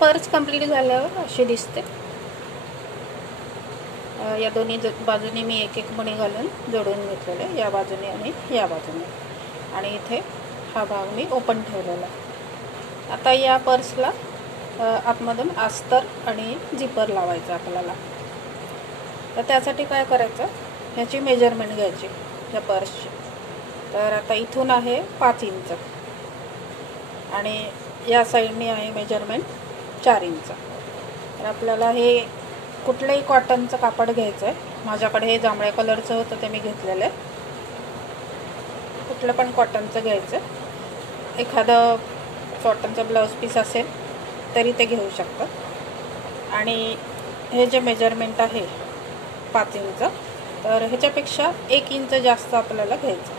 Purse complete झाल्यावर अशी दिसते. या दोन्ही बाजूनी मी एक एक मणी घालून जोडून घेतलेले, या बाजूने आणि या बाजूने. आणि इथे हा भाग मी ओपन ठेवलेला. आता या पर्सला आतमधून अस्तर आणि जिपर लावायचं आपल्याला. तर त्यासाठी काय करायचं, ह्याची मेजरमेंट घ्यायची या पर्सची. तर आता इथून आहे 5 इंच आणि या साईडने आहे मेजरमेंट 4 इंच. तर आपल्याला हे कुठलंही कॉटनचं कापड घ्यायचं आहे. माझ्याकडे हे जांभळ्या कलरचं होतं ते मी घेतलेलं आहे. कुठलं पण कॉटनचं घ्यायचं. एखादं कॉटनचं ब्लाऊज पीस असेल तरी ते घेऊ शकतात. आणि हे जे मेजरमेंट आहे 5 इंच, तर ह्याच्यापेक्षा 1 इंच जास्त आपल्याला घ्यायचं.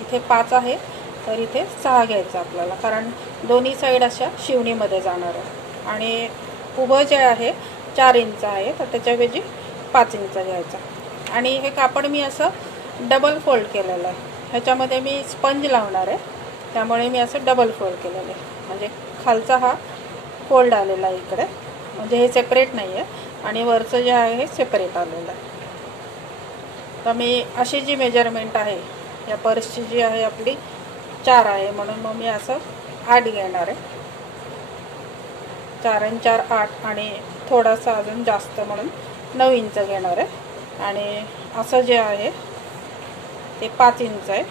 इथे 5 आहे तर इथे 6 घ्यायचं आपल्याला, कारण दोन्ही साईड अशा शिवणीमध्ये जाणार आहे. आणि उभं जे आहे 4 इंच आहे, तर त्याच्याऐवजी 5 इंच घ्यायचं. आणि हे कापड मी असं डबल फोल्ड केलेलं आहे. ह्याच्यामध्ये मी स्पंज लावणार आहे, त्यामुळे मी असं डबल फोल्ड केलेलं आहे. म्हणजे खालचा हा फोल्ड आलेला आहे इकडे, म्हणजे हे सेपरेट नाही आहे आणि वरचं जे आहे हे सेपरेट आलेलं आहे. तर मी अशी जी मेजरमेंट आहे या पर्सची जी आहे आपली 4 आहे, म्हणून मग मी असं 8 घेणार आहे. 4 आणि 4 8 आणि थोडासा अजून जास्त म्हणून 9 इंच घेणार आहे. आणि असं जे आहे ते 5 इंच आहे,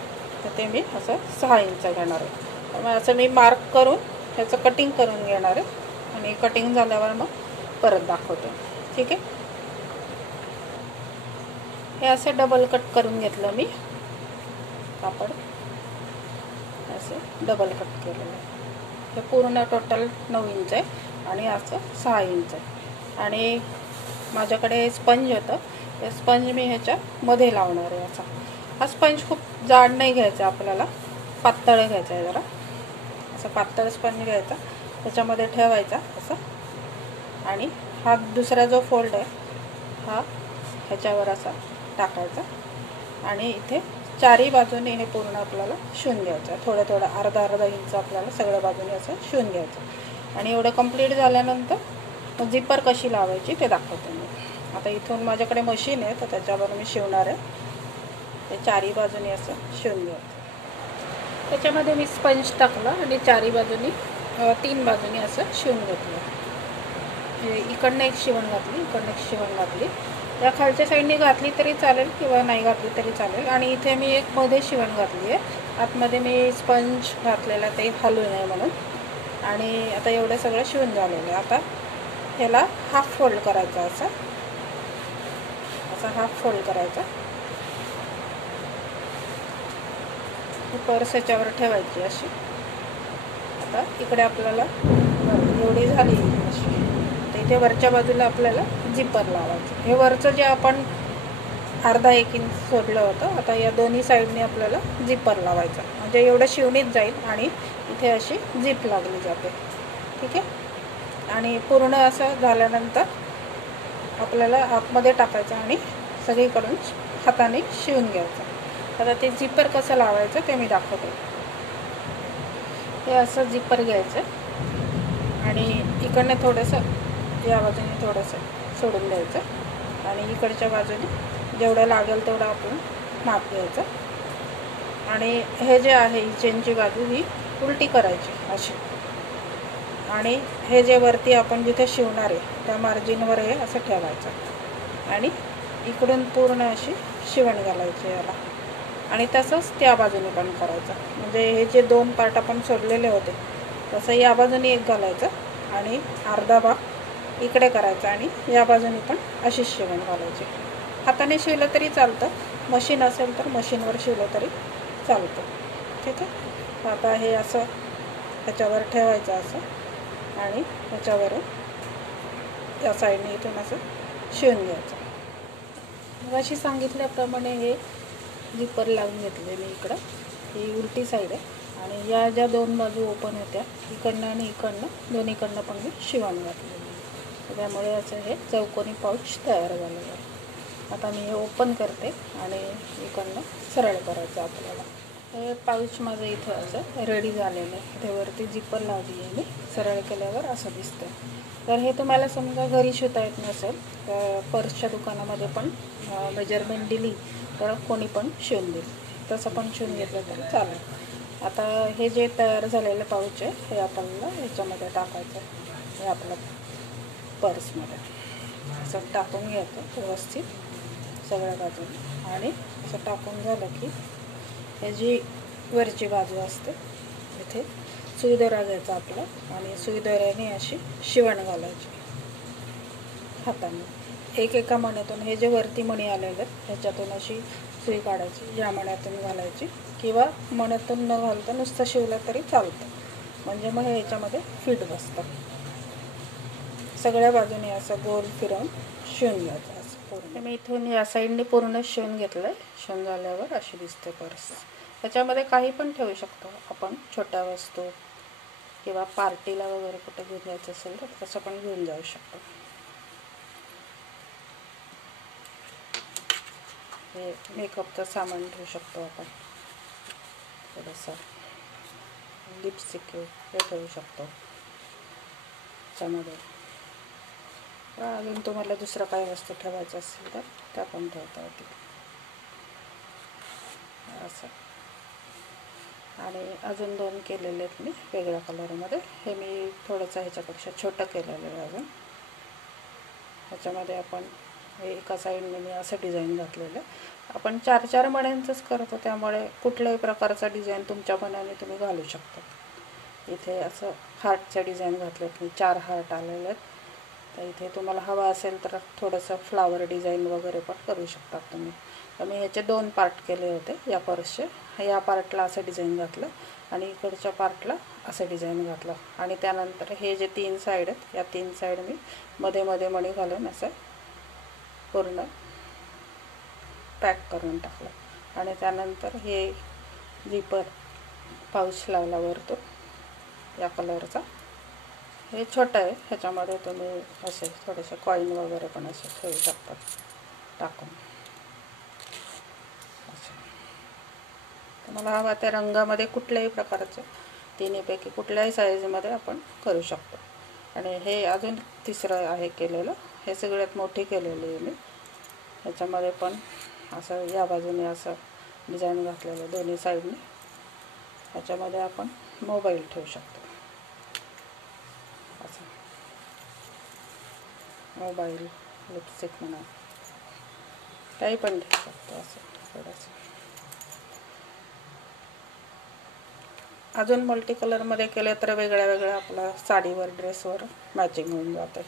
तर ते मी असं 6 इंच घेणार आहे. त्यामुळे असं मी मार्क करून ह्याचं कटिंग करून घेणार आहे आणि कटिंग झाल्यावर मग परत दाखवतो. ठीक आहे. हे असे डबल कट करून घेतलं मी कापड, असे डबल कट केलेलं आहे. हे पूर्ण टोटल 9 इंच आहे आणि असं 6 इंच आहे. आणि माझ्याकडे स्पंज होतं, हे स्पंज मी ह्याच्यामध्ये लावणार आहे. असा हा स्पंज खूप जाड नाही घ्यायचा आपल्याला, पातळ घ्यायचा आहे जरा. असं पातळ स्पंज घ्यायचा, त्याच्यामध्ये ठेवायचा असं. आणि हा दुसरा जो फोल्ड आहे हा ह्याच्यावर असा टाकायचा आणि इथे चारही बाजूने हे पूर्ण आपल्याला शिवून घ्यायचं. थोडं थोडं अर्धा इंच आपल्याला सगळ्या बाजूने असं शिवून घ्यायचं. आणि एवढं कंप्लीट झाल्यानंतर जिपर कशी लावायची ते दाखवते मी. आता इथून माझ्याकडे मशीन आहे, तर त्याच्यावर मी शिवणार आहे. ते चारही बाजूने असं शिवून घ्यायचं. त्याच्यामध्ये मी स्पंज टाकला आणि चारही बाजूनी 3 बाजूनी असं शिवून घेतलं. इकडनं एक शिवण घातली, इकडनं एक शिवण घातली. या खालच्या साईडने घातली तरी चालेल किंवा नाही घातली तरी चालेल. आणि इथे मी एक मध्ये शिवण घातली आहे. आतमध्ये मी स्पंज घातलेला ते हलू नये म्हणून. आणि आता एवढं सगळं शिवून झालेलं आहे. आता ह्याला हाफ फोल्ड करायचा, असा हाफ फोल्ड करायचा. पर्स याच्यावर ठेवायची अशी. आता इकडे आपल्याला एवढी झाली अशी, तर इथे वरच्या बाजूला आपल्याला जिपर लावायचं. हे वरचं जे आपण अर्धा 1 इंच सोडलं होतं, आता या दोन्ही साईडने आपल्याला जिपर लावायचं. म्हणजे एवढं शिवणीत जाईल आणि इथे अशी जिप लागली जाते. ठीक आहे. आणि पूर्ण असं झाल्यानंतर आपल्याला आतमध्ये टाकायचं आणि सगळीकडून हाताने शिवून घ्यायचं. आता ते जिपर कसं लावायचं ते मी दाखवते. हे असं जिपर घ्यायचं आणि इकडनं थोडंसं या बाजूने थोडंसं सोडून द्यायचं आणि इकडच्या बाजूने जेवढं लागेल तेवढं आपण माप घ्यायचं. आणि हे जे आहे ही चेनची बाजू ही उलटी करायची अशी. आणि हे जे वरती आपण जिथे शिवणार आहे त्या मार्जिनवर हे असं ठेवायचं आणि इकडून पूर्ण अशी शिवण घालायची याला. आणि तसंच त्या बाजूने पण करायचं. म्हणजे हे जे 2 पार्ट आपण सोडलेले होते तसं या बाजूने एक घालायचं आणि अर्धा भाग इकडे करायचा आणि या बाजूने पण अशीच शिवण घालायची. हाताने शिवलं तरी चालतं, मशीन असेल तर मशीनवर शिवलं तरी चालतं. ठीक आहे. आता हे असं ह्याच्यावर ठेवायचं असं आणि ह्याच्यावरून या साईडने इथून असं शिवून घ्यायचं. मग अशी सांगितल्याप्रमाणे हे जिपर लावून घेतले मी इकडं. ही उलटी साईड आहे आणि या ज्या 2 बाजू ओपन होत्या इकडनं आणि इकडनं दोन्हीकडनं पण मी शिवण घातलेली. त्यामुळे असं हे चौकोनी पाऊच तयार झालेलं आहे. आता मी हे ओपन करते आणि इकडनं सरळ करायचं आपल्याला. हे पाऊच माझं इथं असं रेडी झालेलं आहे. इथे वरती जिपर लावली आहे मी. सरळ केल्यावर असं दिसतं. तर हे तुम्हाला समजा घरी शिवता येत नसेल तर पर्सच्या दुकानामध्ये पण मेजरमेंट दिली तर कोणी पण शिवून देईल. तसं पण शिवून घेतलं तरी चालेल. आता हे जे तयार झालेलं पाऊच आहे हे आपल्याला ह्याच्यामध्ये टाकायचं आहे. हे आपलं पर्समध्ये असं टाकून घ्यायचं व्यवस्थित सगळ्या बाजूने. आणि असं टाकून झालं की हे जी वरची बाजू असते इथे सुई दोरा घ्यायचा आपला आणि सुई दोऱ्याने अशी शिवण घालायची हाताने. एका मण्यातून हे जे वरती मणी आलेले आहेत ह्याच्यातून अशी सुई काढायची, या मण्यातून घालायची किंवा मण्यातून न घालता नुसतं शिवलं तरी चालतं. म्हणजे मग हे ह्याच्यामध्ये फिट बसतं. सगळ्या बाजूने असं गोल फिरवून शिवून घ्यायचं असं पूर्ण. मी इथून या साईडने पूर्ण शिवून घेतलं आहे. शिवून झाल्यावर अशी दिसते पर्स. त्याच्यामध्ये काही पण ठेवू शकतो आपण, छोट्या वस्तू किंवा पार्टीला वगैरे कुठे घेऊन जायचं असेल तर तसं पण घेऊन जाऊ शकतो. हे मेकअपचं सामान ठेवू शकतो आपण. थोडंसं लिपस्टिक हे ठेवू शकतो त्याच्यामध्ये. अजून तुम्हाला दुसरं काही वस्तू ठेवायचं असेल तर त्या पण ठेवता येतील असं. आणि अजून 2 केलेले आहेत मी वेगळ्या कलरमध्ये. हे मी थोडंसं ह्याच्यापेक्षा छोटं केलेलं आहे अजून. ह्याच्यामध्ये आपण एका साईडने मी असं डिझाईन घातलेलं आहे. आपण 4-4 मण्यांचंच करतो त्यामुळे कुठल्याही प्रकारचा डिझाईन तुमच्या मनाने तुम्ही घालू शकता. इथे असं हार्टचं डिझाईन घातलं मी, 4 हार्ट आलेले आहेत. तर इथे तुम्हाला हवा असेल तर थोडंसं फ्लावर डिझाईन वगैरे पण करू शकता तुम्ही. तर मी ह्याचे 2 पार्ट केले होते या पर्सचे. या पार्टला असं डिझाईन घातलं आणि इकडच्या पार्टला असं डिझाईन घातलं. आणि त्यानंतर हे जे 3 साईड आहेत या 3 साईड मी मध्ये मध्ये मणी घालून असं पूर्ण पॅक करून टाकलं. आणि त्यानंतर हे जिपर पाऊच लावला वरतो या कलरचा. हे छोटं आहे, ह्याच्यामध्ये तुम्ही असे थोडेसे कॉईन वगैरे पण असे ठेवू शकता टाकून. असं तुम्हाला हवा त्या रंगामध्ये कुठल्याही प्रकारचं, तिन्हीपैकी कुठल्याही साईजमध्ये आपण करू शकतो. आणि हे अजून तिसरं आहे केलेलं. हे सगळ्यात मोठी केलेली आहे मी. ह्याच्यामध्ये पण असं या बाजूने असं डिझाईन घातलेलं दोन्ही साईडने. ह्याच्यामध्ये आपण मोबाईल ठेवू शकतो असं. मोबाईल, लिपस्टिक म्हणा काही पण ठेवू शकतो असं थोडंसं. अजून मल्टी कलरमध्ये केलं तर वेगळ्या वेगळ्या आपला साडीवर ड्रेसवर मॅचिंग होऊन जाते.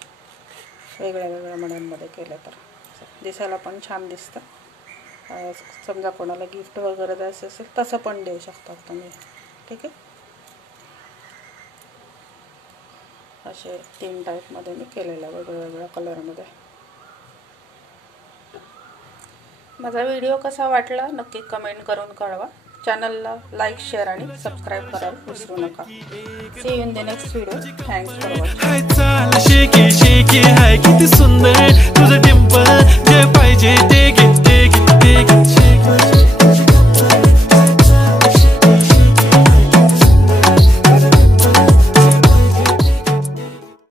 वेगळ्या वेगळ्या मण्यांमध्ये केलं तर दिसायला पण छान दिसतं. समजा कोणाला गिफ्ट वगैरे द्यायचं असेल तसं पण देऊ शकतात तुम्ही. ठीक आहे. असे 3 टाईपमध्ये मी केलेलं वेगळ्या वेगळ्या कलरमध्ये. माझा व्हिडिओ कसा वाटला नक्की कमेंट करून कळवा. चॅनलला लाईक, शेअर आणि सबस्क्राईब करायला विसरू नका. See you in the next video. Thanks for watching.